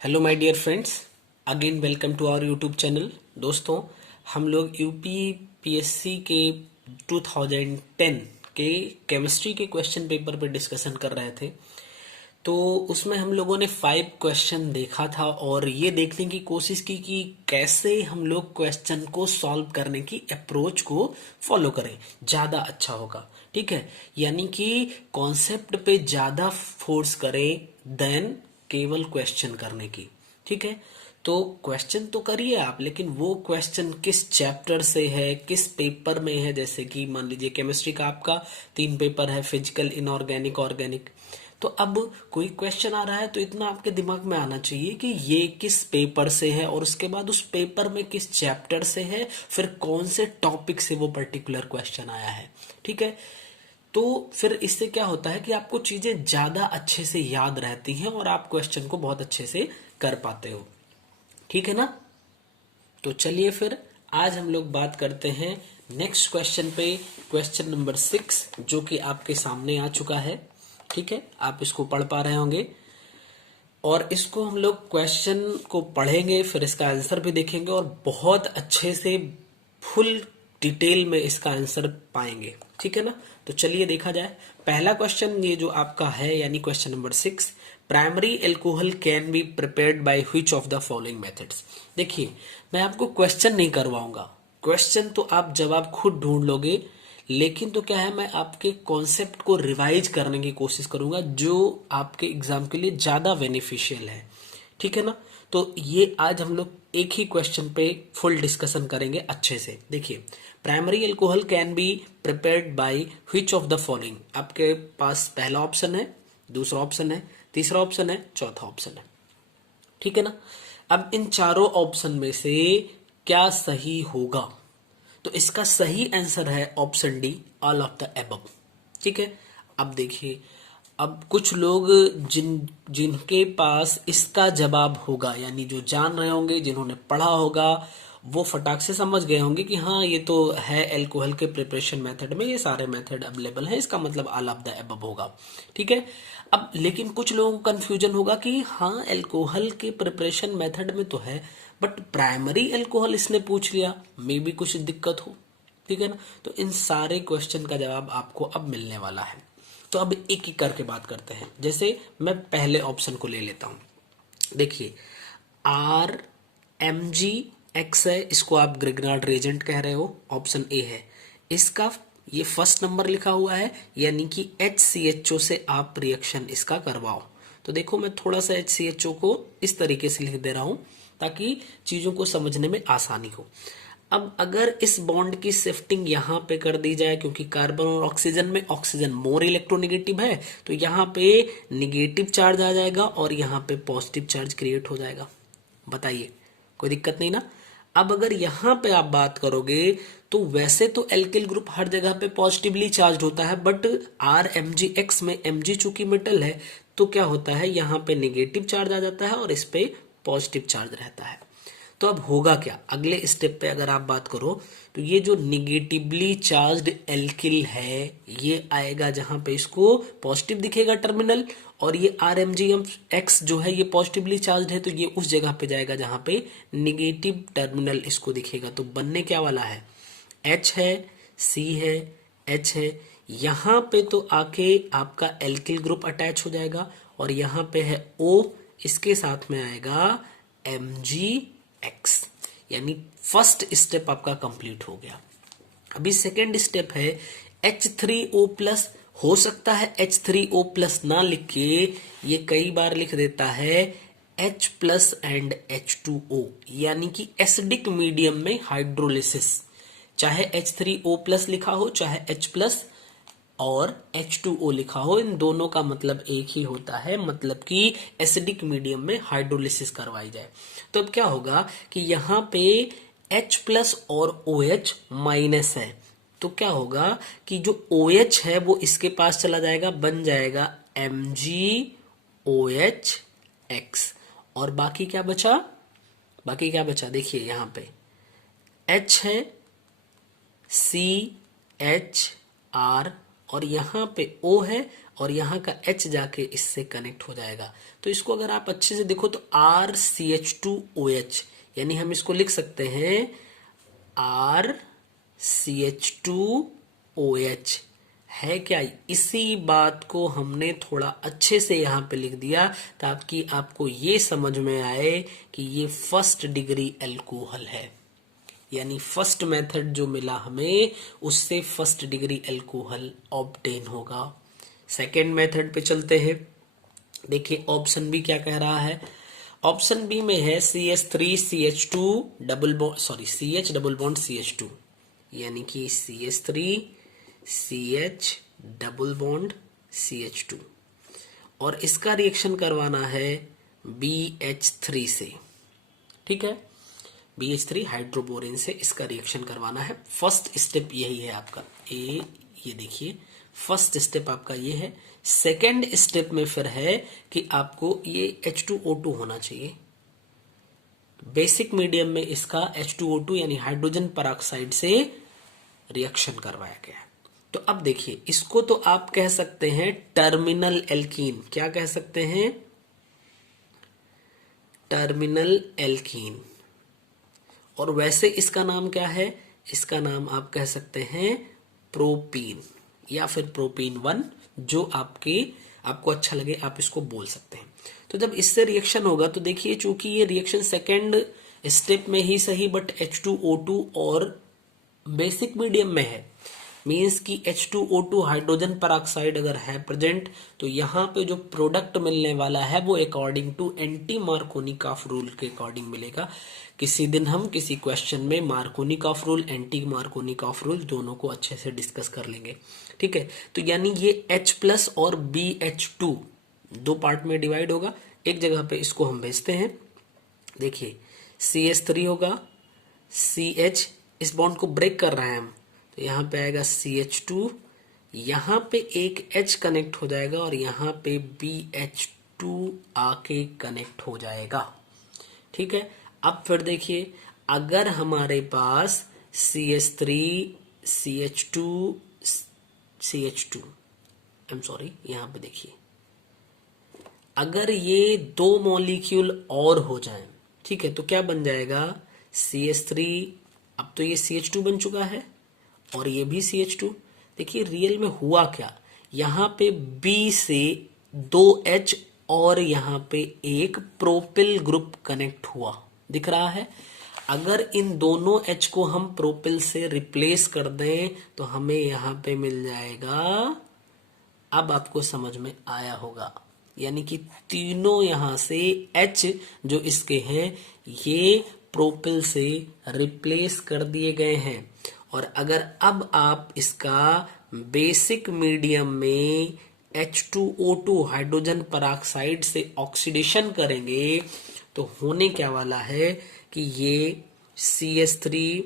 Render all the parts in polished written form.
Hello my dear friends, again welcome to our YouTube channel. दोस्तों, हम लोग UP PSC के 2010 के केमिस्ट्री के क्वेश्चन पेपर पर डिस्कशन कर रहे थे। तो उसमें हम लोगों ने 5 क्वेश्चन देखा था और ये देखने की कोशिश की कि कैसे हम लोग क्वेश्चन को सॉल्व करने की अप्रोच को फॉलो करें, ज़्यादा अच्छा होगा। ठीक है, यानी कि कॉन्सेप्ट पे ज़्यादा फोर्स करें देन केवल क्वेश्चन करने की। ठीक है, तो क्वेश्चन तो करिए आप, लेकिन वो क्वेश्चन किस चैप्टर से है, किस पेपर में है। जैसे कि मान लीजिए केमिस्ट्री का आपका 3 पेपर है, फिजिकल, इनऑर्गेनिक, ऑर्गेनिक। तो अब कोई क्वेश्चन आ रहा है तो इतना आपके दिमाग में आना चाहिए कि ये किस पेपर से है और उसके बाद उस पेपर में किस चैप्टर से है, फिर कौन से टॉपिक से वो पर्टिकुलर क्वेश्चन आया है। ठीक है, तो फिर इससे क्या होता है कि आपको चीजें ज्यादा अच्छे से याद रहती हैं और आप क्वेश्चन को बहुत अच्छे से कर पाते हो। ठीक है ना? तो चलिए फिर आज हम लोग बात करते हैं नेक्स्ट क्वेश्चन पे, क्वेश्चन नंबर 6, जो कि आपके सामने आ चुका है। ठीक है, आप इसको पढ़ पा रहे होंगे और इसको हम लोग क्वेश्चन को पढ़ेंगे, फिर इसका आंसर भी देखेंगे और बहुत अच्छे से फुल डिटेल में इसका आंसर पाएंगे। ठीक है ना? तो चलिए देखा जाए। पहला क्वेश्चन ये जो आपका है, यानी question number 6, primary alcohol can be prepared by which of the following methods. देखिए, मैं आपको क्वेश्चन नहीं करवाऊंगा, क्वेश्चन तो आप जवाब खुद ढूंढ लोगे, लेकिन तो क्या है, मैं आपके कॉन्सेप्ट को रिवाइज करने की कोशिश करूंगा जो आपके एग्जाम के लिए ज्यादा बेनिफिशियल है। ठीक है ना? तो ये आज हम लोग एक ही क्वेश्चन पे फुल डिस्कशन करेंगे अच्छे से। देखिए, primary alcohol can be prepared by which of the following. आपके पास पहला ऑप्शन है, दूसरा ऑप्शन है, तीसरा ऑप्शन है, चौथा ऑप्शन है। ठीक है ना? अब इन चारों ऑप्शन में से क्या सही होगा? तो इसका सही आंसर है option D, all of the above. ठीक है, अब देखिए, अब कुछ लोग जिनके पास इसका जवाब होगा, यानी जो जान रहे होंगे, जिन्होंने पढ़ा होगा, वो फटाक से समझ गए होंगे कि हाँ, ये तो है एल्कोहल के प्रिपरेशन मेथड में ये सारे मेथड अवेलेबल हैं, इसका मतलब ऑल ऑफ द एबव होगा। ठीक है, अब लेकिन कुछ लोगों को कंफ्यूजन होगा कि हाँ, एल्कोहल के प्रिपरेशन मेथड में तो है, बट प्राइमरी एल्कोहल इसने पूछ लिया, मे भी कुछ दिक्कत हो। ठीक है ना? तो इन सारे क्वेश्चन का जवाब आपको अब मिलने वाला है। तो अब एक एक करके बात करते हैं। जैसे मैं पहले ऑप्शन को ले लेता हूं। देखिए, आर एम जी एक्स है, इसको आप ग्रिग्नार्ड रेजेंट कह रहे हो, ऑप्शन ए है इसका। ये फर्स्ट नंबर लिखा हुआ है, यानी कि HCHO से आप रिएक्शन इसका करवाओ। तो देखो, मैं थोड़ा सा HCHO को इस तरीके से लिख दे रहा हूं ताकि चीजों को समझने में आसानी हो। अब अगर इस बॉन्ड की शिफ्टिंग यहां पे कर दी जाए, क्योंकि कार्बन और ऑक्सीजन में ऑक्सीजन मोर इलेक्ट्रोनेगेटिव है, तो यहां पे निगेटिव चार्ज आ जाएगा और यहां पे पॉजिटिव चार्ज क्रिएट हो जाएगा। बताइए, कोई दिक्कत नहीं ना? अब अगर यहां पे आप बात करोगे तो वैसे तो एल्किल ग्रुप हर जगह पे पॉजिटिवली चार्ज होता है, बट RMgX में Mg चूंकि मेटल है, तो क्या होता है, यहां पे निगेटिव चार्ज आ जाता है और इस पे पॉजिटिव चार्ज रहता है। तो अब होगा क्या अगले स्टेप पे अगर आप बात करो, तो ये जो निगेटिवली चार्ज्ड एल्किल है, ये आएगा जहां पे इसको पॉजिटिव दिखेगा टर्मिनल, और ये RMgX जो है ये पॉजिटिवली चार्ज्ड है, तो ये उस जगह पे जाएगा जहां पे निगेटिव टर्मिनल इसको दिखेगा। तो बनने क्या वाला है, H है, C है, H है, यहां पे तो आके आपका एल्किल ग्रुप अटैच हो जाएगा, और यहां पे है O, इसके साथ में आएगा MgX, यानी फर्स्ट स्टेप आपका कंप्लीट हो गया। अभी सेकेंड स्टेप है H3O प्लस। हो सकता है H3O प्लस ना लिख के ये कई बार लिख देता है H प्लस एंड H2O, यानी कि एसिडिक मीडियम में हाइड्रोलिसिस। चाहे H3O प्लस लिखा हो, चाहे H प्लस और H2O लिखा हो, इन दोनों का मतलब एक ही होता है, मतलब कि एसिडिक मीडियम में हाइड्रोलिसिस करवाई जाए। तो अब क्या होगा कि यहाँ पे H प्लस और OH माइनस है, तो क्या होगा कि जो OH है वो इसके पास चला जाएगा, बन जाएगा MgOH। और बाकी क्या बचा, बाकी क्या बचा, देखिए यहाँ पे H है, CHR, और यहां पे O है और यहाँ का H जाके इससे कनेक्ट हो जाएगा। तो इसको अगर आप अच्छे से देखो तो RCH2OH, यानी हम इसको लिख सकते हैं RCH2OH है क्या। इसी बात को हमने थोड़ा अच्छे से यहाँ पे लिख दिया ताकि आपको ये समझ में आए कि ये फर्स्ट डिग्री एल्कोहल है, यानी फर्स्ट मेथड जो मिला हमें उससे फर्स्ट डिग्री एल्कोहल ऑब्टेन होगा। सेकेंड मेथड पे चलते हैं। देखिए ऑप्शन बी क्या कह रहा है। ऑप्शन बी में है CH3CH2 double bond CH double bond CH2, यानी कि CH3CH डबल बॉन्ड CH2 और इसका रिएक्शन करवाना है BH3 से। ठीक है, BH3 हाइड्रोबोरेन से इसका रिएक्शन करवाना है। फर्स्ट स्टेप यही है आपका ये देखिए फर्स्ट स्टेप आपका ये है। सेकेंड स्टेप में फिर है कि आपको ये H2O2 होना चाहिए। बेसिक मीडियम में इसका H2O2 यानी हाइड्रोजन परऑक्साइड से रिएक्शन करवाया गया। तो अब देखिए इसको तो आप कह सकते हैं टर्मिनल एल्कीन। क्या कह सकते हैं? Terminal alkene. और वैसे इसका नाम क्या है? इसका नाम आप कह सकते हैं प्रोपीन या फिर प्रोपीन 1, जो आपको अच्छा लगे आप इसको बोल सकते हैं। तो जब इससे रिएक्शन होगा तो देखिए चूंकि ये रिएक्शन सेकेंड स्टेप में ही सही बट H2O2 और बेसिक मीडियम में है, मीन्स कि H2O2 हाइड्रोजन परऑक्साइड अगर है प्रेजेंट तो यहाँ पे जो प्रोडक्ट मिलने वाला है वो according to anti Markovnikov rule के अकॉर्डिंग मिलेगा। किसी दिन हम किसी क्वेश्चन में Markovnikov rule anti Markovnikov rule दोनों को अच्छे से डिस्कस कर लेंगे। ठीक है, तो यानी ये H+ और BH2 दो पार्ट में डिवाइड होगा। एक जगह पे इसको हम भेजते हैं। देखिए CH3 होगा, CH इस बॉन्ड को ब्रेक कर रहे हैं हम, तो यहाँ पे आएगा CH2, यहाँ पे एक H कनेक्ट हो जाएगा और यहाँ पे BH2 आके कनेक्ट हो जाएगा। ठीक है, अब फिर देखिए अगर हमारे पास CH3 CH2 CH2 यहाँ पे देखिए अगर ये दो मॉलिक्यूल और हो जाएं, ठीक है, तो क्या बन जाएगा CH3। अब तो ये CH2 बन चुका है और ये भी CH2। देखिए रियल में हुआ क्या, यहाँ पे B से 2H और यहाँ पे एक प्रोपिल ग्रुप कनेक्ट हुआ दिख रहा है। अगर इन दोनों H को हम प्रोपिल से रिप्लेस कर दें तो हमें यहाँ पे मिल जाएगा, अब आपको समझ में आया होगा, यानी कि तीनों यहां से H जो इसके हैं ये प्रोपिल से रिप्लेस कर दिए गए हैं। और अगर अब आप इसका बेसिक मीडियम में H2O2 हाइड्रोजन परऑक्साइड से ऑक्सीडेशन करेंगे तो होने क्या वाला है कि ये CH3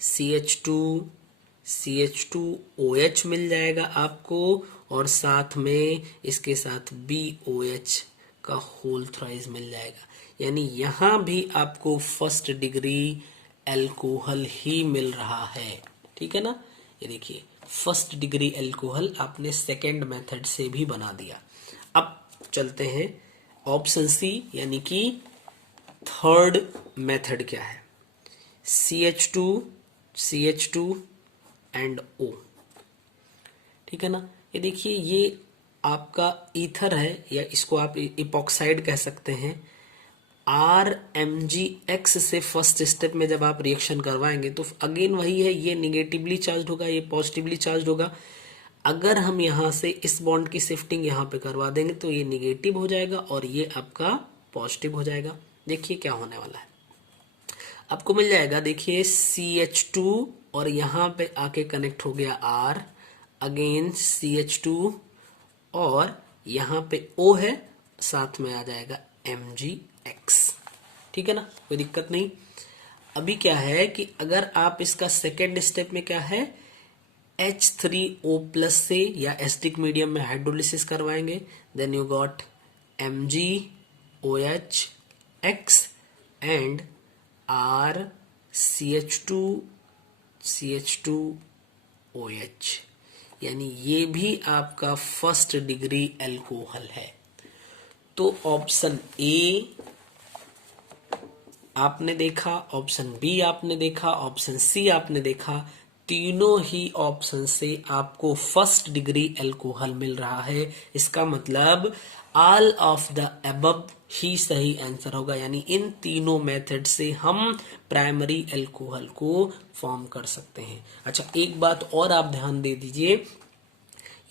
CH2 CH2OH मिल जाएगा आपको और साथ में इसके साथ BOH का होल थ्राइस मिल जाएगा। यानी यहां भी आपको फर्स्ट डिग्री एल्कोहल ही मिल रहा है। ठीक है ना, ये देखिए फर्स्ट डिग्री एल्कोहल आपने सेकेंड मेथड से भी बना दिया। अब चलते हैं ऑप्शन सी, यानी कि थर्ड मेथड क्या है? CH2 and O। ठीक है ना, ये देखिए ये आपका ईथर है या इसको आप इपॉक्साइड कह सकते हैं। RMgX से फर्स्ट स्टेप में जब आप रिएक्शन करवाएंगे तो अगेन वही है, ये निगेटिवली चार्ज होगा, ये पॉजिटिवली चार्ज होगा। अगर हम यहां से इस बॉन्ड की शिफ्टिंग यहाँ पे करवा देंगे तो ये निगेटिव हो जाएगा और ये आपका पॉजिटिव हो जाएगा। देखिए क्या होने वाला है, आपको मिल जाएगा देखिए CH2 और यहाँ पे आके कनेक्ट हो गया R, अगेन CH2 और यहाँ पे O है, साथ में आ जाएगा MgX। ठीक है ना, कोई दिक्कत नहीं। अभी क्या है कि अगर आप इसका सेकेंड स्टेप में क्या है H3O+ से या एसिडिक मीडियम में हाइड्रोलिसिस करवाएंगे, then you got MgOH and RCH2CH2OH। यानी ये भी आपका फर्स्ट डिग्री एल्कोहल है। तो ऑप्शन ए आपने देखा, ऑप्शन बी आपने देखा, ऑप्शन सी आपने देखा, तीनों ही ऑप्शन से आपको फर्स्ट डिग्री एल्कोहल मिल रहा है। इसका मतलब ऑल ऑफ द अबव ही सही आंसर होगा, यानी इन तीनों मेथड से हम प्राइमरी एल्कोहल को फॉर्म कर सकते हैं। अच्छा, एक बात और आप ध्यान दे दीजिए,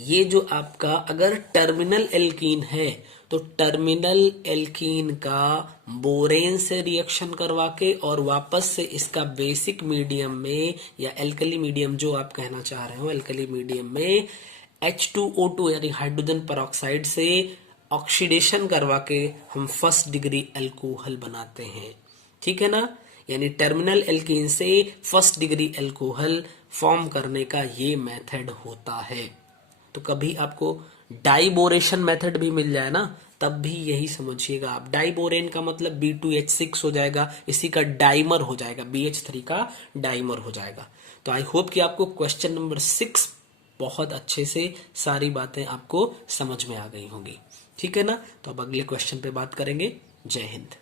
ये जो आपका अगर टर्मिनल एल्कीन है तो टर्मिनल एल्कीन का बोरेन से रिएक्शन करवा के और वापस से इसका बेसिक मीडियम में या एल्कली मीडियम जो आप कहना चाह रहे हो, एल्कली मीडियम में H2O2 यानी हाइड्रोजन परऑक्साइड से ऑक्सीडेशन करवा के हम फर्स्ट डिग्री एल्कोहल बनाते हैं। ठीक है ना, यानी टर्मिनल एल्कीन से फर्स्ट डिग्री एल्कोहल फॉर्म करने का ये मेथड होता है। तो कभी आपको डाइबोरेशन मेथड भी मिल जाए ना, तब भी यही समझिएगा आप। डाइबोरेन का मतलब B2H6 हो जाएगा, इसी का डाइमर हो जाएगा, BH3 का डाइमर हो जाएगा। तो आई होप कि आपको क्वेश्चन नंबर 6 बहुत अच्छे से सारी बातें आपको समझ में आ गई होंगी। ठीक है ना, तो अब अगले क्वेश्चन पे बात करेंगे। जय हिंद।